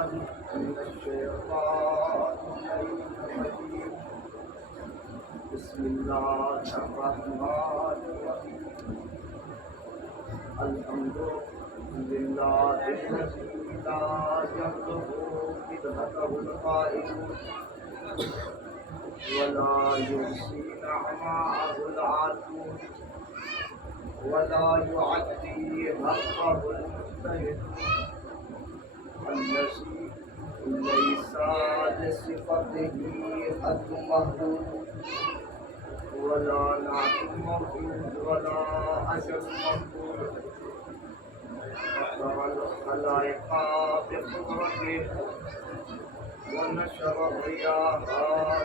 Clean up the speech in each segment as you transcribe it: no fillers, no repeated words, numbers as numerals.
بالله من الشيطان الرجيم بسم الله الرحمن الرحيم الحمد لله الذي لا يخلق بدعته القائلون ولا يحصي نعماءه العادون ولا يعدي حقه المجتهد الذي ليس لصفته حد محدود ولا نعت موجود ولا أجل مقبول وترى الخلائق بقدرته ونشر الرياح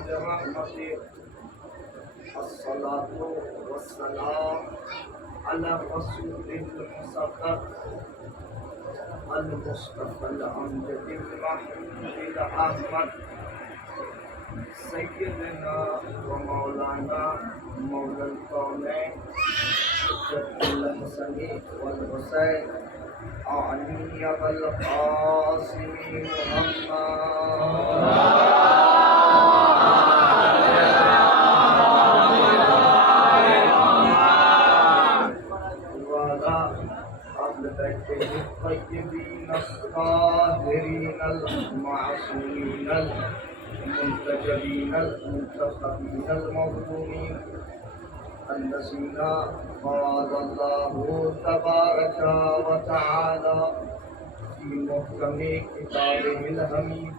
برحمته الصلاة والسلام على الرسول المصدق المصطفى الأمجد المحمود الأحمد سيدنا ومولانا مولى الكونين الحسن والحسين علي والقاسم الطيبين الطاهرين المعصومين المنتجبين المنتخبين المظلومين الذين قال الله تبارك وتعالى في محكم كتابه الحميد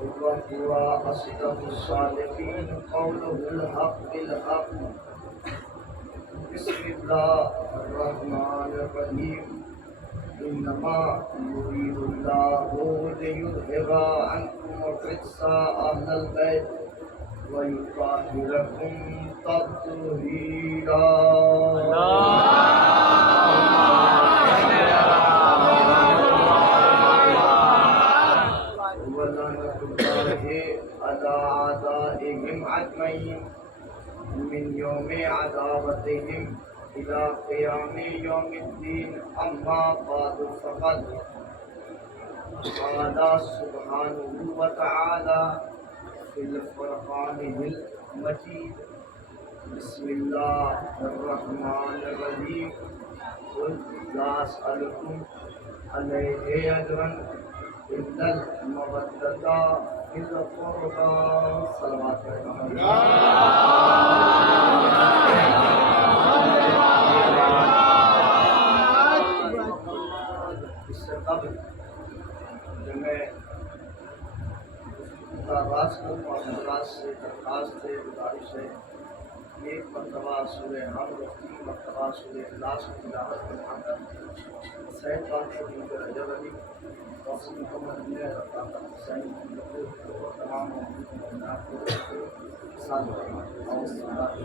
وهو أصدق الصادقين قوله الحق بالحق بسم الله الرحمن الرحيم إنما يريد الله ليذهب عنكم الرجس أهل البيت ويطهركم تطهيرا ولعنة الله على أعدائهم أجمعين من يوم عداوتهم إلى قيام يوم الدين أما بعد فقد قال سبحانه وتعالى في الفرقان المجيد بسم الله الرحمن الرحيم قل لا أسألكم عليه أجرا إلا المودة في القربى صلوات اس سے قبل کہ میں آغاز کروں اور حضرات سے درخواست ہے گزارش ہے ایک مرتبہ سورہ حمد و تین مرتبہ سورہ اخلاص کی تلاوت کروا کر سید پاک شریف رجب علی قاسم محمد بن رفاقہ حسین اور تمام موجودات کو ساتھ کرنا اور صلاۃ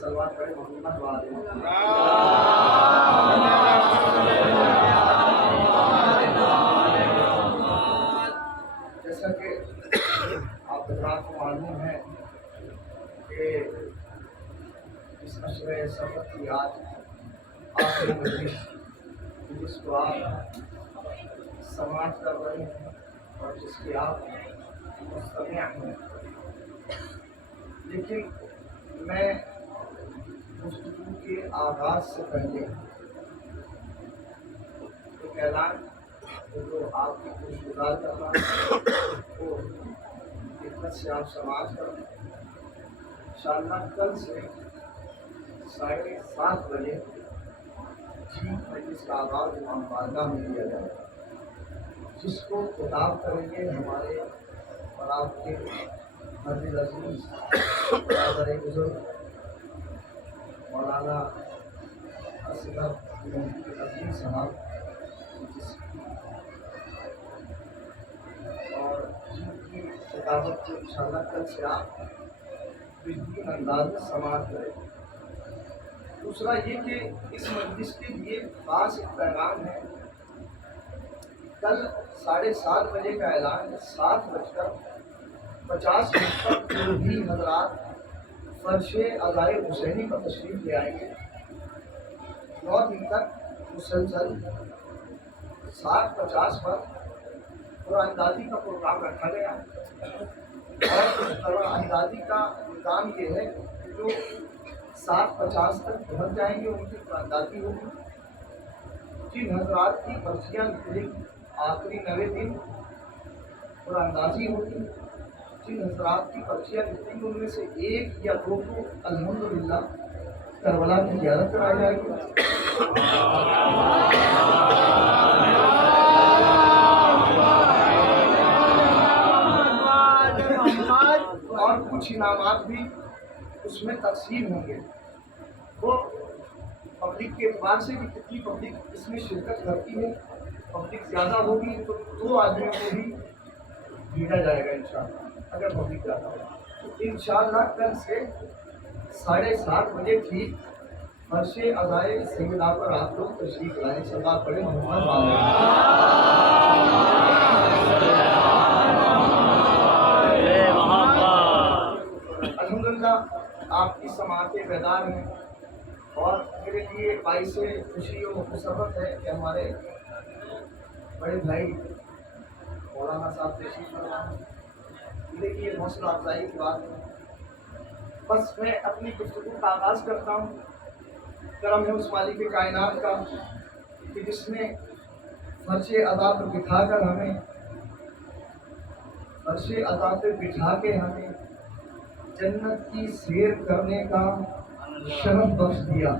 سلوات پڑھیں محمد والے جیسا کہ آپ حضرات کو معلوم ہے کہ اس عشرہ سفر کی آج آخری مجلس جس کو آپ سماعت کر رہے ہیں اور جس کی آپ مستمع ہیں، لیکن میں گفتگو کے آغاز سے پہلے ایک اعلان جو آپ کی خوشگزار کرنا وہ خدمت سے آپ سماج کر انشاءاللہ کل سے 7:30 بجے جی مجلس کا آغاز امام بارگاہ میں کیا جائے گا، جس کو خطاب کریں گے ہمارے اور آپ کے حضرت عزیز برادر بزرگ مولانا اصغر عظیم صاحب، اور جن کی خطابت کو انشاءاللہ کل سے آپ بہترین انداز میں سماعت کریں۔ دوسرا یہ کہ اس مجلس کے لیے خاص ایک پیغام ہے، کل 7:30 بجے کا اعلان ہے، 7:50 پر جو بھی حضرات فرش عزائے حسینی پر تشریف لے آئیں گے 9 دن تک مسلسل 7:50 پر قرآن اندازی کا پروگرام رکھا گیا ہے، اور قرآن اندازی کا نظام یہ ہے کہ جو 7:50 تک پہنچ جائیں گے ان کی قرآن اندازی ہوگی۔ جن حضرات کی پرچیاں نکلیں آخری 9 دن قرآن اندازی ہوگی، جن حضرات کی پرچیاں نکلیں گی ان میں سے 1 یا 2 کو الحمدللہ کربلا کی زیارت کرائی جائے گی۔ اور کچھ انعامات بھی اس میں تقسیم ہوں گے، وہ پبلک کے اعتبار سے کہ کتنی پبلک اس میں شرکت کرتی ہے۔ پبلک زیادہ ہوگی تو 2 آدمیوں کو بھی بھیجا جائے گا انشاءاللہ، اگر پبلک زیادہ ہوگی تو انشاءاللہ کل سے 7:30 بجے ٹھیک فرش عزائے سیدہ پر آپ لوگ تشریف لائیں۔ صلوات پڑھیں محمد والے۔ الحمدللہ آپ کی سماعتیں بیدار ہیں، اور میرے لیے باعث خوشی و مسرت ہے کہ ہمارے بڑے بھائی مولانا صاحب تشریف فرما ہیں، میرے لیے حوصلہ افزائی کی بات ہے۔ بس میں اپنی گفتگو کا آغاز کرتا ہوں۔ کرم ہے اس مالک کائنات کا کہ جس نے فرش عزا پر بٹھا کر ہمیں فرش عزا پہ بٹھا کے ہمیں جنت کی سیر کرنے کا شرف بخش دیا۔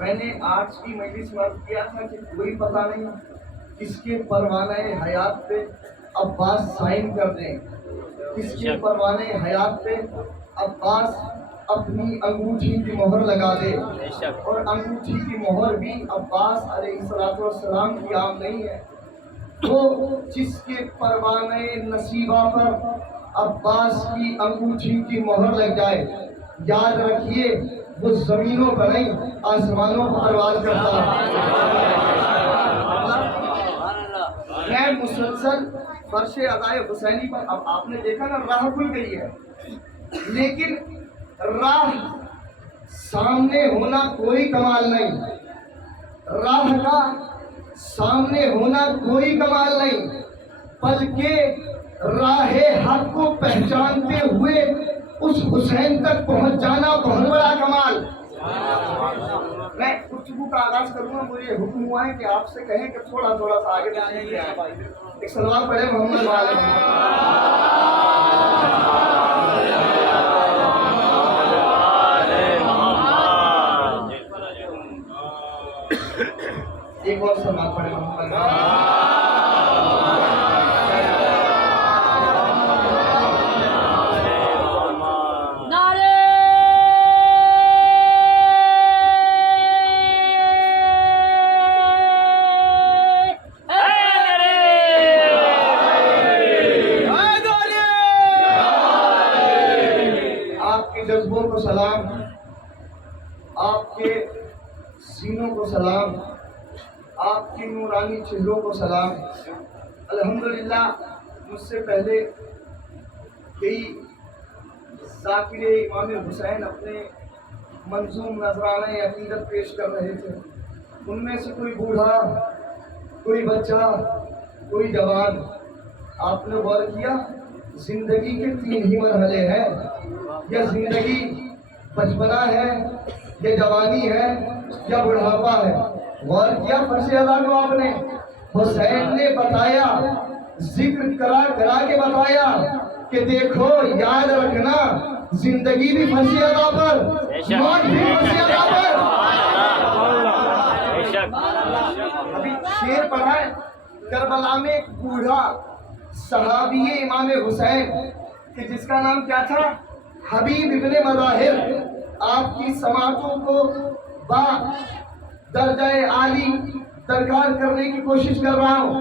میں نے آج کی مجلس میں عرض کیا تھا کہ کوئی پتہ نہیں کس کے پروانہ حیات پہ عباس سائن کر دیں، کس کے پروانہ حیات پہ عباس اپنی انگوٹھی کی مہر لگا دے، اور انگوٹھی کی مہر بھی عباس علیہ السلام کی عام نہیں ہے۔ تو جس کے پروانہ نصیبہ پر عباس کی انگوٹھی کی مہر لگ جائے، یاد رکھیے وہ زمینوں پر نہیں آسمانوں پر پرواز کرتا ہے۔ میں مسلسل فرش عزائے حسینی پر، اب آپ نے دیکھا نا راہ کھل گئی ہے، لیکن راہ سامنے ہونا کوئی کمال نہیں، راہ کا سامنے ہونا کوئی کمال نہیں، بلکہ راہ حق کو پہچانتے ہوئے اس حسین تک پہنچ جانا بہت بڑا کمال۔ میں گفتگو کا آغاز کروں گا، مجھے حکم ہوا ہے کہ آپ سے کہیں کہ تھوڑا تھوڑا سا آگے بڑھنے کے آئے۔ ایک صلوات پڑھے محمد والے محمد۔ ایک اور صلوات پڑھے محمد جذبوں کو سلام، آپ کے سینوں کو سلام، آپ کی نورانی چہروں کو سلام۔ الحمدللہ مجھ سے پہلے کئی ذاکر امام حسین اپنے منظوم نذرانہ عقیدت پیش کر رہے تھے، ان میں سے کوئی بوڑھا، کوئی بچہ، کوئی جوان۔ آپ نے غور کیا زندگی کے 3 ہی مرحلے ہیں، یا زندگی بچپنا ہے، یا جوانی ہے، یا بڑھاپا ہے۔ غور کیا فرش عزا کو آپ نے حسین نے بتایا، ذکر کرا کرا کے بتایا کہ دیکھو یاد رکھنا، زندگی بھی پھنسی ادا پر، موت بھی پھنسی ادا پر۔ ابھی شعر پڑھا ہے کربلا میں ایک بوڑھا صحابی امام حسین کہ جس کا نام کیا تھا؟ حبیب ابن مظاہر۔ آپ کی سماعتوں کو با درجہ عالی درکار کرنے کی کوشش کر رہا ہوں۔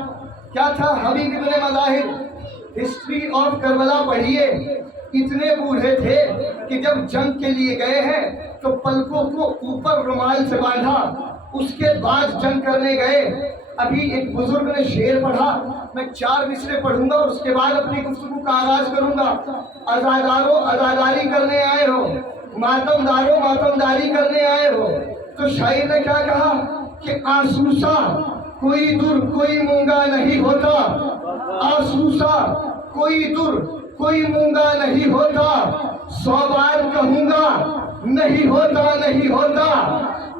کیا تھا حبیب ابن مظاہر؟ ہسٹری آف کربلا پڑھیے۔ اتنے بوڑھے تھے کہ جب جنگ کے لیے گئے ہیں تو پلکوں کو اوپر رومال سے باندھا، اس کے بعد جنگ کرنے گئے۔ ابھی ایک بزرگ نے شعر پڑھا، میں 4 مصرے پڑھوں گا اور اس کے بعد اپنی گفتگو کا آغاز کروں گا۔ عزادارو عزاداری کرنے آئے ہو، ماتم دارو ماتم داری کرنے آئے ہو۔ تو شاعر نے کیا کہا کہ آسوسا کوئی در کوئی مونگا نہیں ہوتا، آسوسا کوئی در کوئی مونگا نہیں ہوتا، 100 بار کہوں گا نہیں ہوتا نہیں ہوتا۔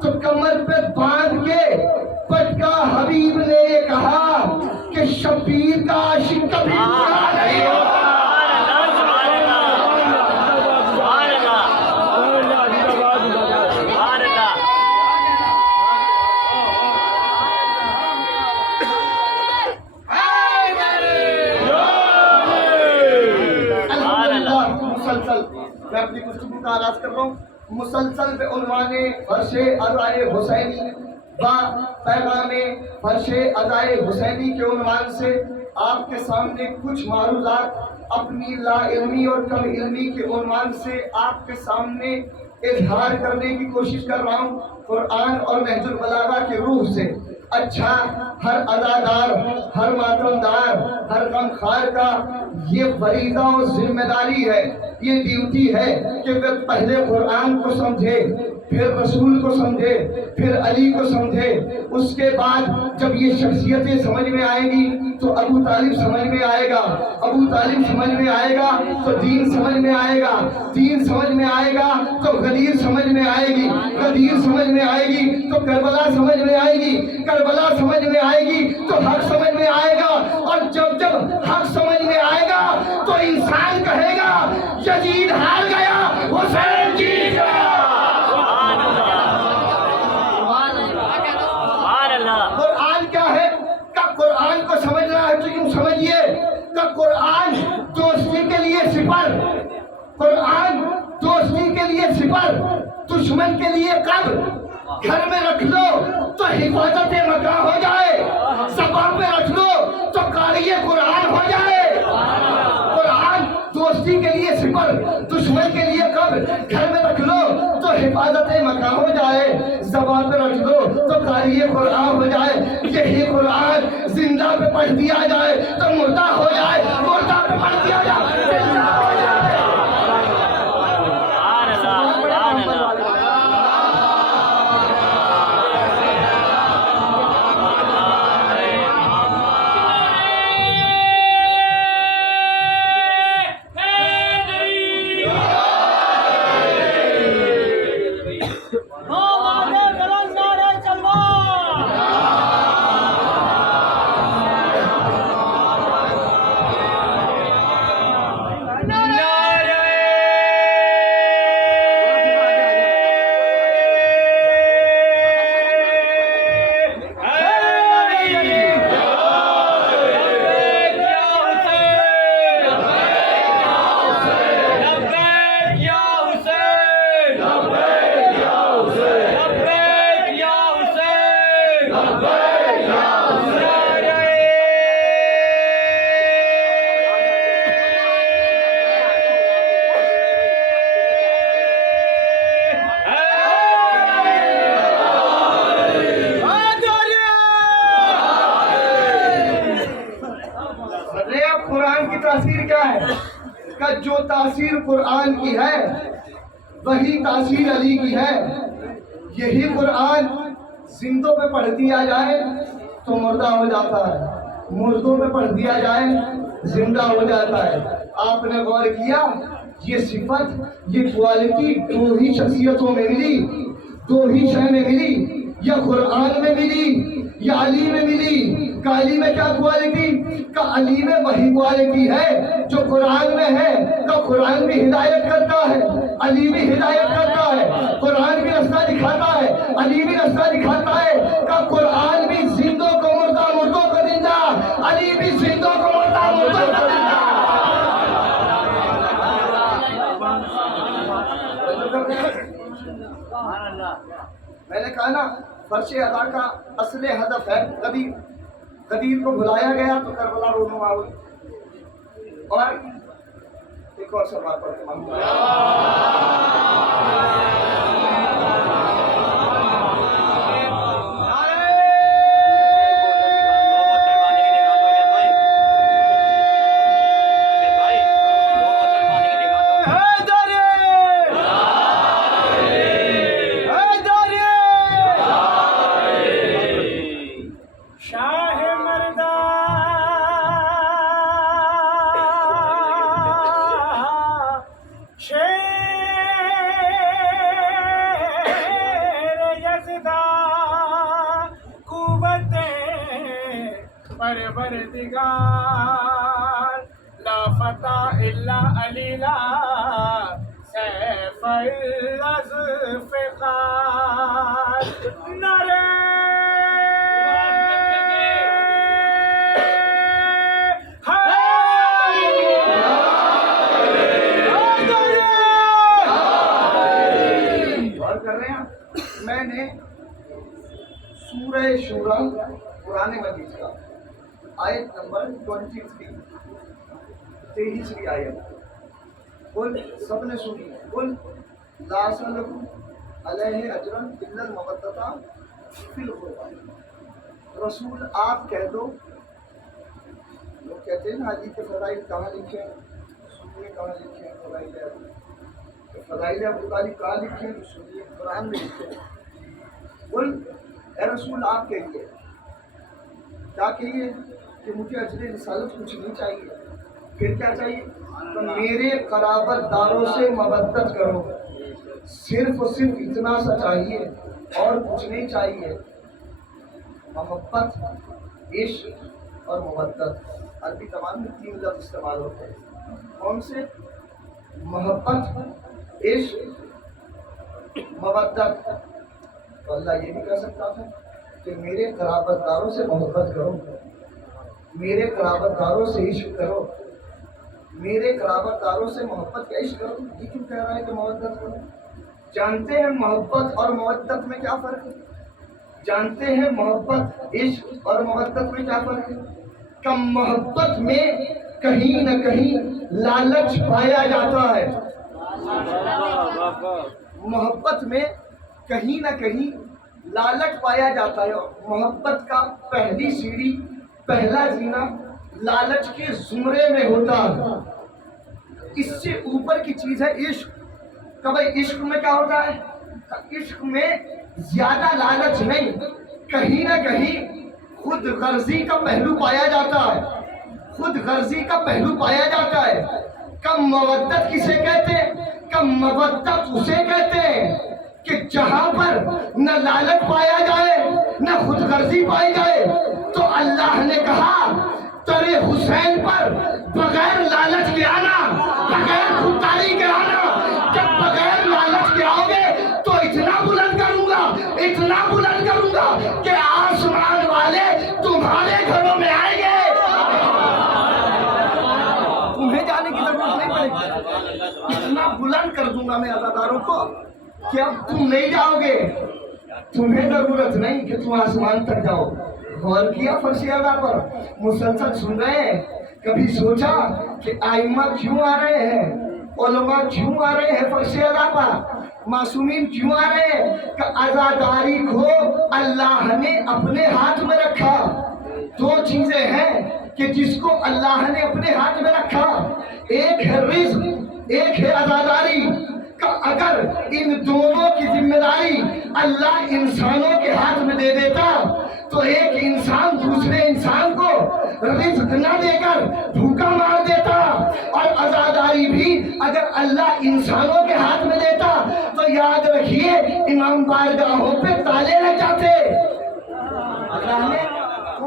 تو کمر پہ باندھ کے پٹکا حبیب نے یہ کہا کہ شبیر کا عاشق کبھی برا نہیں ہوتا۔ میں اپنی گفتگو کا آغاز کر رہا ہوں مسلسل بے عنوان فرش ادائے حسینی با پیغام فرش ادائے حسینی کے عنوان سے آپ کے سامنے کچھ معروضات اپنی لا علمی اور کم علمی کے عنوان سے آپ کے سامنے اظہار کرنے کی کوشش کر رہا ہوں قرآن اور نہج البلاغہ کی روح سے۔ اچھا، ہر ادادار، ہر ماتمدار، ہر غمخوار کا یہ فریضہ و ذمہ داری ہے، یہ ڈیوٹی ہے کہ وہ پہلے قرآن کو سمجھے، پھر رسول کو سمجھے، پھر علی کو سمجھے۔ اس کے بعد جب یہ شخصیتیں سمجھ میں آئیں گی تو ابو طالب سمجھ میں آئے گا، ابو طالب سمجھ میں آئے گا تو دین سمجھ میں آئے گا، دین سمجھ میں آئے گا تو غدیر سمجھ میں آئے گی، غدیر سمجھ میں آئے گی تو کربلا سمجھ میں آئے گی، کربلا سمجھ میں آئے گی تو حق سمجھ میں آئے گا، اور جب حق سمجھ میں آئے گا تو انسان کہے گا یزید ہار گیا، حسین جیت گیا۔ قرآن کیا ہے؟ کہ قرآن کو سمجھنا ہے تو یوں سمجھیے کہ قرآن دوستی کے لیے سپر، قرآن دوستی کے لیے سپر، دشمن کے لیے قبر۔ گھر میں رکھ لو تو حفاظت مکہ ہو جائے، زبان پہ رکھ لو تو قاری قرآن ہو جائے۔ قرآن دوستی کے لیے سپر، دشمن کے لیے قبر۔ گھر میں رکھ لو تو حفاظت مکہ ہو جائے، زبان پہ رکھ دو تو قاری قرآن ہو جائے۔ یہی قرآن زندہ پہ پڑھ دیا جائے تو مردہ ہو جائے، مردہ پہ پڑھ دیا جائے زندہ ہو جائے۔ تاثیر کیا ہے؟ کہ جو تاثیر قرآن کی ہے وہی تاثیر علی کی ہے۔ یہی قرآن زندوں پہ پڑھ دیا جائے تو مردہ ہو جاتا ہے، مردوں پہ پڑھ دیا جائے زندہ ہو جاتا ہے۔ آپ نے غور کیا یہ صفت، یہ کوالٹی دو ہی شخصیتوں میں ملی، دو ہی شے میں ملی، یا قرآن میں ملی یا علی میں ملی۔ کہ علی میں کیا کوالٹی؟ کہ علی میں وہی کوالٹی ہے جو قرآن میں ہے، کہ قرآن بھی ہدایت کرتا ہے، علی بھی ہدایت کرتا ہے، قرآن بھی راستہ دکھاتا ہے، علی بھی راستہ دکھاتا ہے، کہ قرآن بھی زندوں کو مردہ، مردوں کو زندہ، علی بھی زندوں کو مردہ، مردوں کو زندہ۔ میں نے کہا نا فرش ادا کا اصل ہدف ہے غدیر کو بلایا گیا تو کربلا رونما ہوئی۔ اور ایک اور سوال پڑھ کے مانگوں پروردگار لا فتح الا علی لا سیف الازفقار نعرہ میں نے سورہ شورا قرآن مجید کا آیت نمبر 23 آیت، قل سب نے سنی، قل لا اسألکم علیہ اجرا الا المودۃ فی القربى۔ رسول آپ کہہ دو، لوگ کہتے ہیں نا حدیث کے فضائل کہاں لکھے ہیں، سنیے کہاں لکھے ہیں فضائل ابو، فضائل ابو طالب کہاں لکھے ہیں، سنیے قرآن میں لکھے ہیں۔ قل اے رسول آپ کہیے، کیا کہیے کہ مجھے اجر رسالت کچھ نہیں چاہیے، پھر کیا چاہیے؟ تو میرے قرابت داروں سے مودت کرو، صرف اور صرف اتنا سا چاہیے اور کچھ نہیں چاہیے۔ محبت، عشق اور مودت، عربی زبان میں 3 لفظ استعمال ہوتے ہیں۔ کون سے؟ محبت، عشق، مودت۔ تو اللہ یہ بھی کہہ سکتا تھا کہ میرے قرابت داروں سے محبت کرو، میرے قرابت داروں سے عشق کرو، میرے قرابت داروں سے محبت کا عشق کرو۔ یہ کیوں کہہ رہا ہے کہ مودت کرو؟ جانتے ہیں محبت اور مودت میں کیا فرق ہے؟ جانتے ہیں محبت، عشق اور مودت میں کیا فرق ہے؟ کہ محبت میں کہیں نہ کہیں لالچ پایا جاتا ہے، محبت میں کہیں نہ کہیں لالچ پایا جاتا ہے۔ محبت کا پہلی سیڑھی، پہلا زینہ لالچ کے زمرے میں ہوتا ہے۔ اس سے اوپر کی چیز ہے عشق۔ کہ بھائی عشق میں کیا ہوتا ہے؟ عشق میں زیادہ لالچ نہیں، کہیں نہ کہیں خود غرضی کا پہلو پایا جاتا ہے، خود غرضی کا پہلو پایا جاتا ہے۔ کم مودت کسے کہتے ہیں؟ کم مودت اسے کہتے ہیں کہ جہاں پر نہ لالچ پایا جائے نہ خود غرضی پائی جائے۔ تو اللہ نے کہا ترے حسین پر بغیر لالچ کے آنا، بغیر خودداری کے آنا۔ جب بغیر لالچ کے آؤ گے تو اتنا بلند کروں گا، اتنا بلند کروں گا کہ آسمان والے تمہارے گھروں میں آئیں گے، تمہیں جانے کی ضرورت نہیں پڑے گی۔ اتنا بلند کر دوں گا میں عزاداروں کو کہ اب تم نہیں جاؤ گے، تمہیں ضرورت نہیں کہ تم آسمان تک جاؤ۔ غور کیا فرش ادا پر؟ مسلسل سن رہے ہیں؟ کبھی سوچا کہ ائمہ کیوں آ رہے ہیں، علماء کیوں آ رہے ہیں فرش ادا پر، معصومین کیوں آ رہے ہیں؟ کہ عزاداری کو اللہ نے اپنے ہاتھ میں رکھا۔ 2 چیزیں ہیں کہ جس کو اللہ نے اپنے ہاتھ میں رکھا، ایک ہے رزق، ایک ہے عزاداری۔ کہ اگر ان دونوں کی ذمہ داری اللہ انسانوں کے ہاتھ میں دے دیتا تو ایک انسان دوسرے انسان کو رزق نہ دے کر بھوکا مار دیتا، اور عزاداری بھی اگر اللہ انسانوں کے ہاتھ میں دیتا تو یاد رکھیے امام بارگاہوں پہ تالے لگ جاتے۔ اللہ نے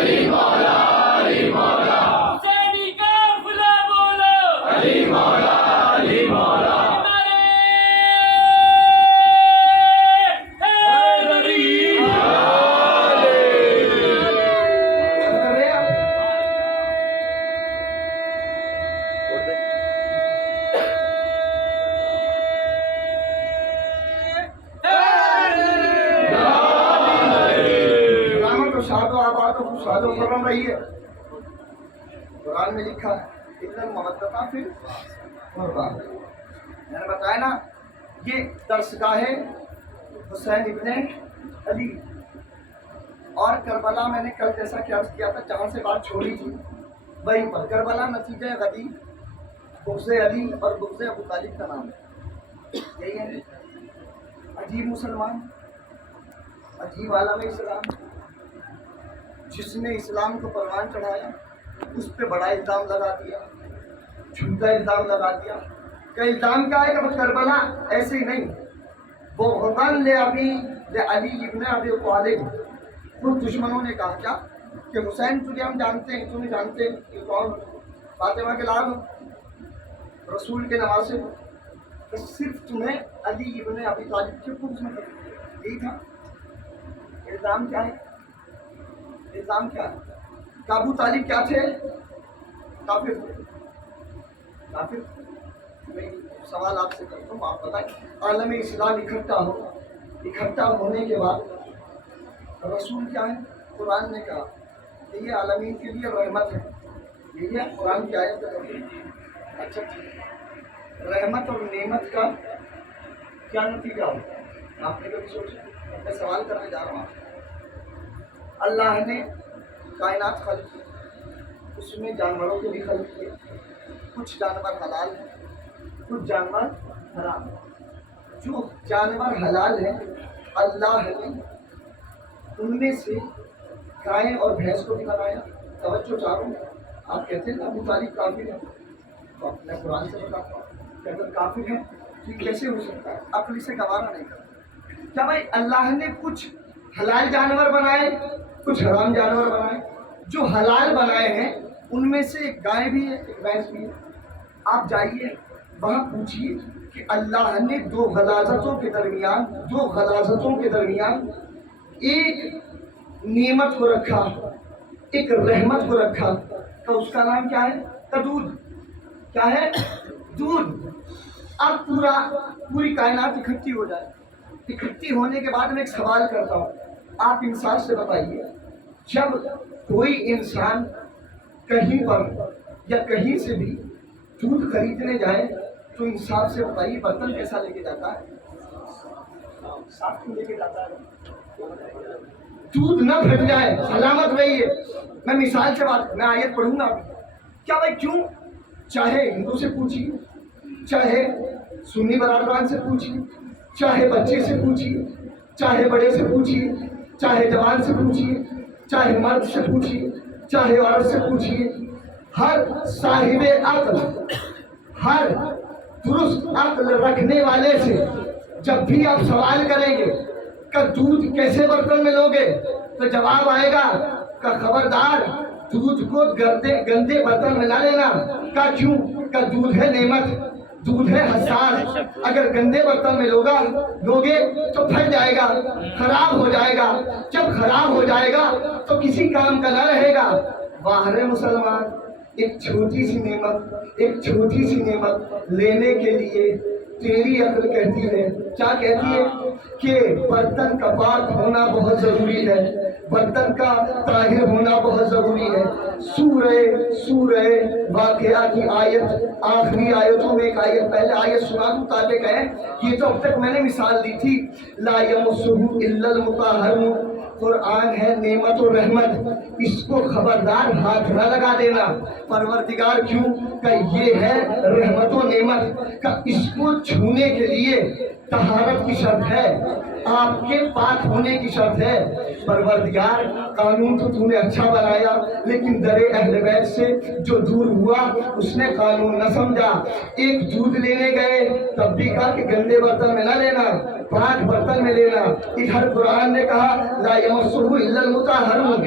حسینی قافلہ بولو نعرے حیدری کر رہے ہیں سلامت و شاد و آباد و خوشحال و خرم رہی ہے. قرآن میں لکھا ہے اِنَّ الْمَوَدَّةَ فِي الْقُرْبَى. میں نے بتایا نا یہ درسگاہ حسین ابن علی اور کربلا میں نے کل جیسا کہ عرض کیا تھا جہاں سے بات چھوڑی تھی وہیں پر کربلا نتیجہ غدیر بغض علی اور بغض ابو طالب کا نام ہے. یہی ہے عجیب مسلمان عجیب عالم اسلام جس نے اسلام کو پروان چڑھایا اس پہ بڑا الزام لگا دیا جھوٹا الزام لگا دیا. کہ الزام کیا ہے کہ وہ کربلا ایسے ہی نہیں وہ غبن لے علی ابن ابی طالب. خود دشمنوں نے کہا کیا کہ حسین تجھے ہم جانتے ہیں تمہیں جانتے ہیں کہ کون فاطمہ کے لال ہو رسول کے نواسے ہو تو صرف تمہیں علی ابن ابی طالب کے خوب میں یہی تھا. الزام کیا ہے الزام کیا ہے کہ ابو طالب کیا تھے کافر کافر. میں سوال آپ سے کرتا ہوں آپ بتائیں عالم اسلام اکٹھا ہونے کے بعد رسول کیا ہے قرآن نے کہا کہ یہ عالمین کے لیے رحمت ہے. یہی ہے قرآن کی آیت ہے. اچھا رحمت اور نعمت کا کیا نتیجہ ہو آپ نے کبھی سوچا؟ میں سوال کرنے جا رہا ہوں. اللہ نے کائنات خلق کی اس میں جانوروں کو بھی خلق کیا. کچھ جانور حلال ہیں کچھ جانور حرام ہیں. جو جانور حلال ہیں اللہ نے ان میں سے گائے اور بھینس کو بھی بنایا. توجہ چاہوں آپ کہتے ہیں نا ابو طالب کافر ہے تو اپنے قرآن سے بتاتا ہوں کہ اگر کافر ہے تو کیسے ہو سکتا ہے عقل سے گوارا نہیں کرتا. کیا بھائی اللہ نے کچھ حلال جانور بنائے کچھ حرام جانور بنائے. جو حلال بنائے ہیں ان میں سے ایک گائے بھی ہے ایک بھینس بھی ہے. آپ جائیے وہاں پوچھیے کہ اللہ نے دو غلاظتوں کے درمیان ایک نعمت کو رکھا ایک رحمت کو رکھا تو اس کا نام کیا ہے کا دودھ. کیا ہے دودھ. اب پوری کائنات اکٹھی ہو جائے. اکٹھی ہونے کے بعد میں ایک سوال کرتا ہوں آپ انصاف سے بتائیے جب کوئی انسان کہیں پر یا کہیں سے بھی دودھ خریدنے جائے تو انصاف سے بتائیے برتن کیسا لے کے جاتا ہے صاف کیوں لے کے جاتا ہے دودھ نہ پھٹ جائے سلامت رہیے. میں مثال سے بات میں آیت پڑھوں گا کیا بھائی کیوں چاہے ہندو سے پوچھیے چاہے سنی برادران سے پوچھیے چاہے بچے سے پوچھیے چاہے بڑے سے پوچھیے چاہے جوان سے پوچھیے چاہے مرد سے پوچھیے چاہے عورت سے پوچھیے ہر صاحب عقل ہر درست عقل رکھنے والے سے جب بھی آپ سوال کریں گے کہ دودھ کیسے برتن میں لوگے تو جواب آئے گا کہ خبردار دودھ کو گندے برتن میں نہ لینا. کا کیوں کہ دودھ ہے نعمت دودھ ہے حساس. اگر گندے برتن میں لوگے تو پھٹ جائے گا خراب ہو جائے گا. جب خراب ہو جائے گا تو کسی کام کا نہ رہے گا. باہر مسلمان ایک چھوٹی سی نعمت لینے کے لیے تیری عقل کہتی ہے کیا کہتی ہے کہ برتن کا پاک ہونا بہت ضروری ہے برتن کا طاہر ہونا بہت ضروری ہے. سورہ واقعہ کی آیت آخری آیتوں میں ایک آیت پہلے آیت سنا دوں تاکہ کہیں یہ تو اب تک میں نے مثال دی تھی لا یمسہ الا المطہرون. قرآن ہے نعمت و رحمت اس کو خبردار ہاتھ نہ لگا دینا. پروردگار کیوں کہ یہ ہے رحمت و نعمت کہ اس کو چھونے کے لیے طہارت کی شرط ہے آپ کے پاک ہونے کی شرط ہے. پروردگار قانون تو نے اچھا بنایا لیکن در اہل بیت سے جو دور ہوا اس نے قانون نہ سمجھا. ایک دودھ لینے گئے تب بھی کہا کہ گندے برتن میں نہ لینا پاک برتن میں لینا. ادھر قرآن نے کہا لا یمسہ الا المطہرون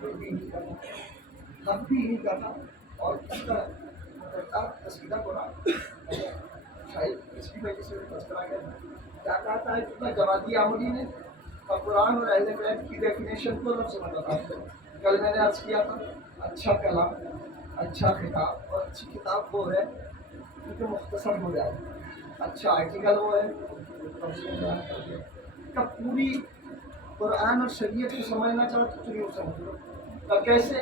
کوئی بھی نہیں کرتا، حق بھی نہیں کرتا، اور اس کا کرتا تسکینہ قرآن شاید اس کی وجہ سے تذکرہ کیا کہتا ہے کتنا جوادی عاملی نے اور قرآن اور اہل بیت کی ڈیفینیشن کو لفظ میں بتاتے ہیں۔ کل میں نے عرض کیا تھا اچھا کلام، اچھا خطاب اور اچھی کتاب وہ ہے کیونکہ مختصر ہو جائے، اچھا آرٹیکل وہ ہے کہ پوری قرآن اور شریعت کو سمجھنا چاہتے تو یوں سمجھ لو اور کیسے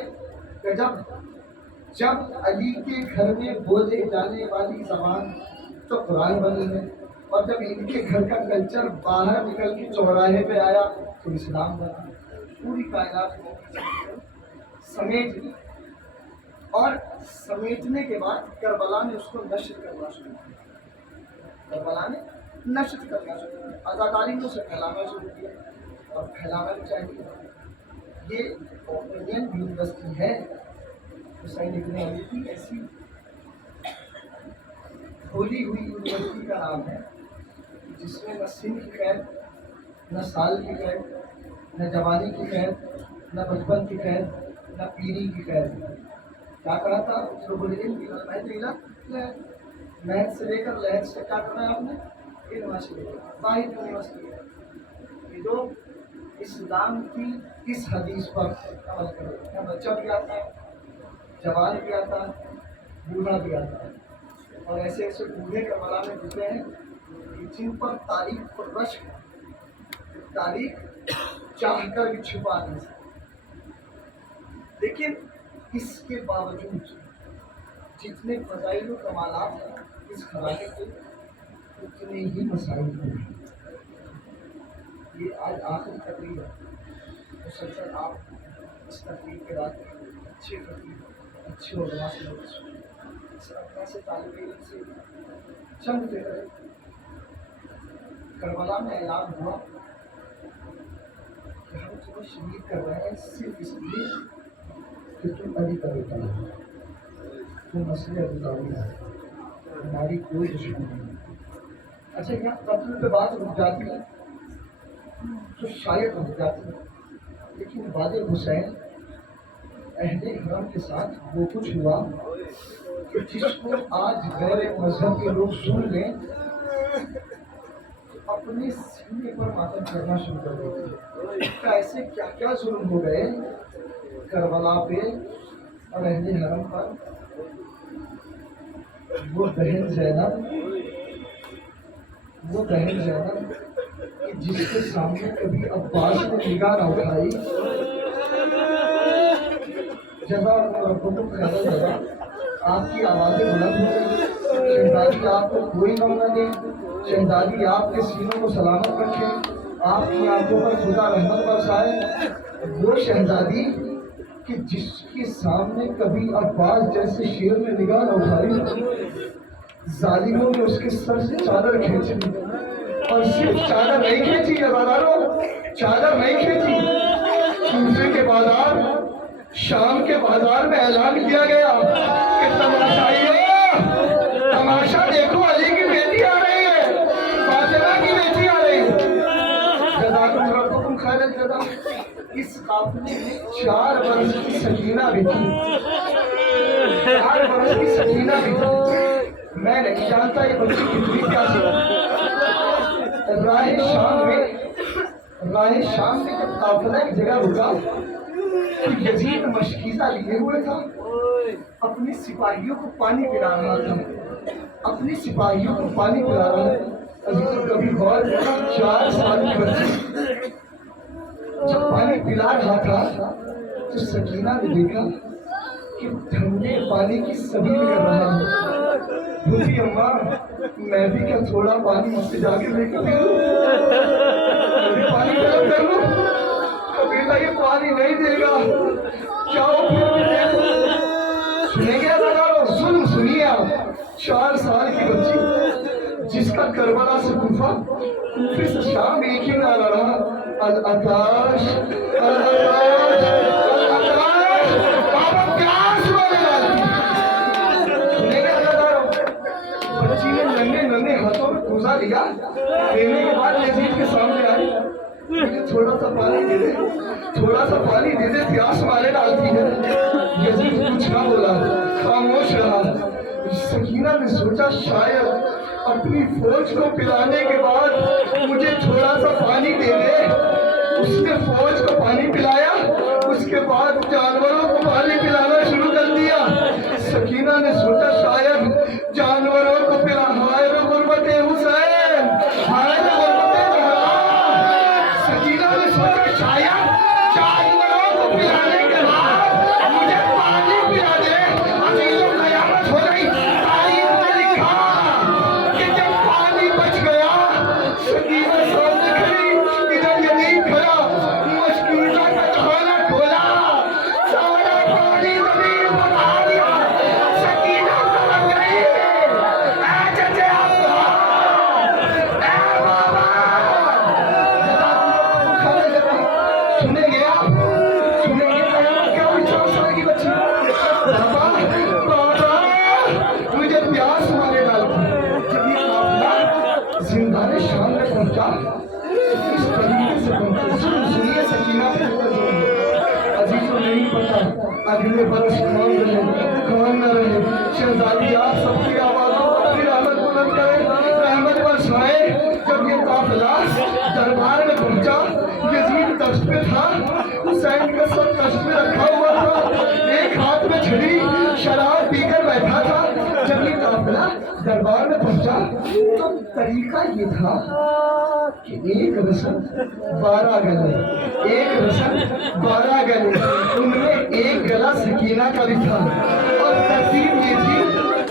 کہ جب علی کے گھر میں بولے جانے والی زبان تو قرآن بنی ہے، اور جب ان کے گھر کا کلچر باہر نکل کے چوراہے پہ آیا تو اسلام بنا۔ پوری کائنات کو سمیٹ لی، اور سمیٹنے کے بعد کربلا نے اس کو نشر کرنا شروع کیا، کربلا نے نشر کرنا شروع کیا، آزاداری نے اسے پھیلانا شروع کیا، اور پھیلانا بھی چاہیے۔ یہ اوپینین یونیورسٹی ہے حسین ابن علی کی، ایسی کھولی ہوئی یونیورسٹی کا نام ہے جس میں نہ سن کی قید، نہ سال کی قید، نہ جوانی کی قید، نہ بچپن کی قید، نہ پیری کی قید۔ کیا کہا تھا محض سے لے کر لہج سے کیا کرنا ہے آپ نے؟ یونیورسٹی واحد یونیورسٹی ہے یہ جو اسلام کی اس حدیث پر عمل کرے، یہاں بچہ بھی آتا ہے، جوان بھی آتا ہے، بوڑھا بھی آتا ہے، اور ایسے ایسے بوڑھے کربلا میں گزرے ہیں کہ جن پر تاریخ پر رشک، تاریخ چاہ کر بھی چھپا نہیں سکتی، لیکن اس کے باوجود جتنے فضائل و کمالات ہیں اس گھرانے کے اتنے ہی مسائل ہیں۔ یہ آج آخری تقریب ہے، مسلسل آپ اس تقریب کے بعد اچھے تقریب اچھے علماء سے ایسے طالب علم سے چند فکرے۔ کربلا میں اعلان ہوا کہ ہم تمہیں شہید کر رہے ہیں صرف اس لیے کہ تم علی کا بیٹا ہو، تم مسئلہ ابو طالب ہے، ہماری کوئی دشمنی نہیں۔ اچھا یہاں قتل پہ بات رک جاتی ہے تو شاید رک جاتی ہے، لیکن بعد حسین اہل حرم کے ساتھ وہ کچھ ہوا کہ جس کو آج غیر مذہب کے لوگ سن لیں تو اپنے سینے پر ماتم کرنا شروع کر دیتے ہیں۔ ایسے کیا کیا ظلم ہو گئے کربلا پہ اور اہل حرم پر۔ وہ بہن زینب کہ جس کے سامنے کبھی عباس نے نگاہ نہ اٹھائی، جزاکم ربکم خیر الجزا، آپ کی آوازیں بلند ہو گئی، شہزادی آپ کو کوئی غم نہ دے، شہزادی آپ کے سینوں کو سلامت رکھے، آپ کی آنکھوں پر خدا رحمت برسائے۔ وہ شہزادی کہ جس کے سامنے کبھی عباس جیسے شیر نے نگاہ نہ اٹھائی، ظالموں نے اس کے سر سے چادر کھینچ لی، اور صرف چادر نہیں کھینچی عزاداروں، چادر نہیں کھینچی، کوفے کے بازار، شام کے بازار میں اعلان کیا گیا کہ تماشا دیکھو، علی کی بیٹی آ رہی ہے، فاطمہ کی بیٹی آ رہی ہے۔ جزاکم ربکم خیر الجزا۔ اس قافلے میں 4 برس کی سکینہ بھی تھی، 4 برس کی سکینہ بھی تھی۔ میں نہیں جانتا یہ بچی کتنی پیاسی راہ شام میں جب قافلہ ایک جگہ رکا تو یزید مشکیزہ لیے ہوئے تھا، اپنی سپاہیوں کو پانی پلا رہا تھا، اپنی سپاہیوں کو پانی پلا رہا تھا۔ عزیزوں کبھی غور کرنا، 4 سال کی بچی جب پانی پلا رہا تھا تو سکینہ نے دیکھا کہ ٹھنڈے پانی کی سبھی کر رہا ہے۔ بولی اماں میں بھی کیا تھوڑا پانی مجھ سے جا کے لے کر پانی گرم کر لوں؟ بیٹا یہ پانی نہیں دے گا، جاؤ سنیں گے ظلم سنیے آپ۔ 4 سال کی بچی جس کا کربلا سے کوفہ، کوفے سے شام ایک ہی نعرہ رہا، العطاش العطاش العطاش، بابا پیاس والے ڈالتی۔ سنیں گے بچی نے ننھے ہاتھوں میں کوزہ لیا، دینے کے بعد یزید کے سامنے آئی، مجھے تھوڑا سا پانی دے دے، تھوڑا سا پانی دے دے، پیاس والے سکینہ نے سوچا شاید اپنی فوج کو پلانے کے بعد مجھے تھوڑا سا پانی دے دے. اس نے فوج کو پانی پلایا, اس کے بعد جانوروں کو پانی پلانا شروع کر دیا. سکینہ نے سوچا شاید جانوروں کو پلا. ہائے رے غربت حسین, ہائے رے غربت زہرا. سکینہ نے سوچا شاید جانوروں کو پلانے کے بعد مجھے پانی پلا دے. عزیزوں قیامت ہو گئی. تاریخ میں لکھا کہ جب پانی بچ گیا, سکینہ سامنے کھڑی, ادھر یتیم کھڑا, مشکینہ کا کھانا کھولا, سارا پانی زمین پر آ گیا. سکینہ سمجھ گئی, اے چچے ابا, اے بابا, سنیں گے آپ, سنیں گے قیامت کیا ہوئی 4 سال کی بچی. بابا بابا مجھے پیاس مارے ڈال. جب یہ قافلہ زندان شام میں پہنچا, اس طریقے سے پہنچا. سنیے سکینہ کے عزیزوں, نہیں پتا اگلے برس کون رہے کون نہ رہے. شہزادی آپ سب کی آوازوں پر اپنی رحمت بلند کرے, رحمت برسائے. جب یہ قافلہ دربار میں پہنچا, یزید کشت میں تھا, حسین کا سر کشت میں رکھا ہوا تھا, ایک ہاتھ میں چھڑی, شراب پی کر بیٹھا تھا. جب یہ قافلہ دربار میں پہنچا تو طریقہ یہ تھا کہ ایک رسم 12 گلے, ایک رسم 12 گلے, ان میں ایک گلا سکینہ کا بھی تھا. اور ترتیب یہ تھی,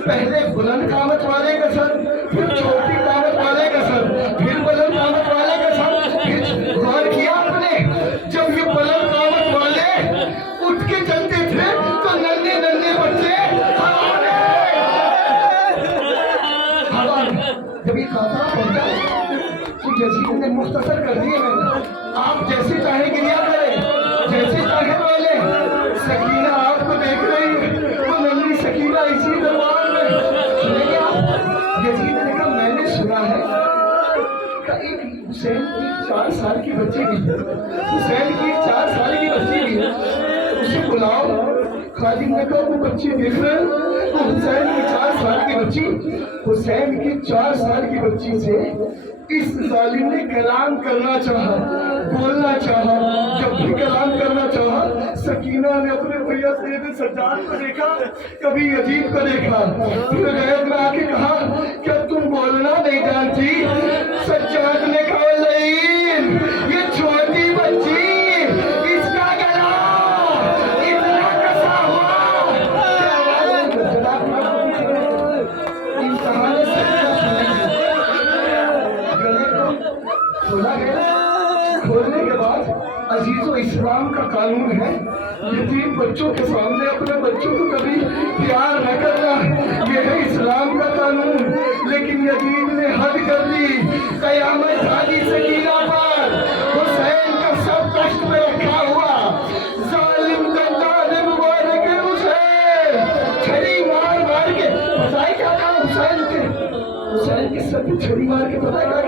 پہلے بلند قامت والے کا سر, پھر چھوٹی قامت والے کا سر, پھر بلند قامت والے کا سر. پھر غور کیا آپ نے, جب یہ بلند قامت والے اٹھ کے چلتے تھے تو ننھے ننھے بچے ہوا میں. جب یہ قافلہ پہنچا تو یزید نے مختصر کر دیے, آپ جیسے چاہے گریا کریں, جیسے چاہے بولے. سکینہ آپ کو دیکھ رہی ہے, وہ ننھی سکینہ اسی دربار میں. سنیں گے آپ, یزید نے کہا میں نے سنا ہے کہ ایک حسین کی 4 سال کی بچی بھی ہے, حسین کی 4 سال کی بچی بھی ہے, اسے بلاؤ. خادم نے کہا وہ بچی دیکھ رہے ہیں, وہ حسین کی 4 سال کی بچی. حسین کی 4 سال کی بچی سے اس ظالم نے کلام کرنا چاہا, بولنا چاہا. جب بھی کلام کرنا چاہا, سکینہ نے اپنے بھیا سید سجاد کو دیکھا, کبھی یزید کو دیکھا, پھر غیب میں آ کے کہا کیا تم بولنا نہیں جانتی؟ سجاد نے کہا نہیں, یہ چھوٹی بچی, اس کا گلا اتنا کسا ہوا. امتحان سکینہ سنیں گے. گلے کو کھولا گیا. کھولنے کے بعد عزیزو اسلام کا قانون ہے, یتیم بچوں کے سامنے اپنے بچوں کو کبھی پیار نہ کرنا, یہ ہے اسلام کا قانون. لیکن یزید نے حد کر دی. قیامت آدھی سکینہ پر, حسین کا سب کشت میں رکھا ہوا, ظالم کا ظالم مبارک حسین چھری مار مار کے. بتائے کیا تھا حسین کے, حسین کے سب چھری مار کے پتہ کیا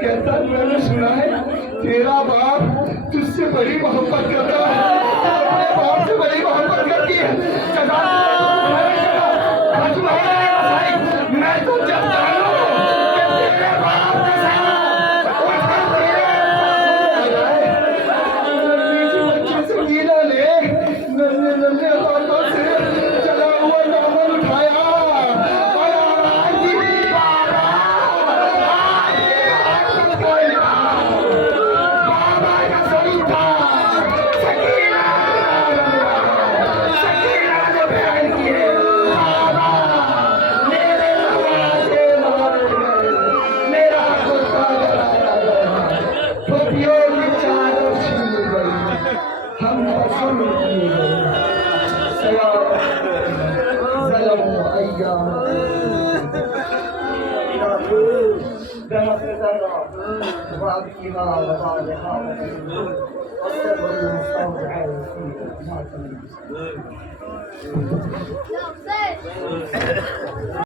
کہتا, میں نے سنا ہے تیرا باپ تجھ سے بڑی محبت کرتا ہے, اپنے باپ سے بڑی محبت کرتی ہے. میں تو جب جانوں کہ تیرے باپ کے ساتھ اٹھ کر تیرے بچے سکینہ نے ننھے ننھے ہاتھوں سے چلا ہوا دامن اٹھایا اور آواز دی, بابا بابا کا سر اٹھا. سکینہ نے بیان کیے, بابا میرے نوازے مارے گئے, میرا کتا جلایا گیا, پھوپھیوں کی چادر چھین گئی, ہم پسند کیے گئے. سلام ظلم ایام وأبكها وبعدها والصبر المستودع فيه.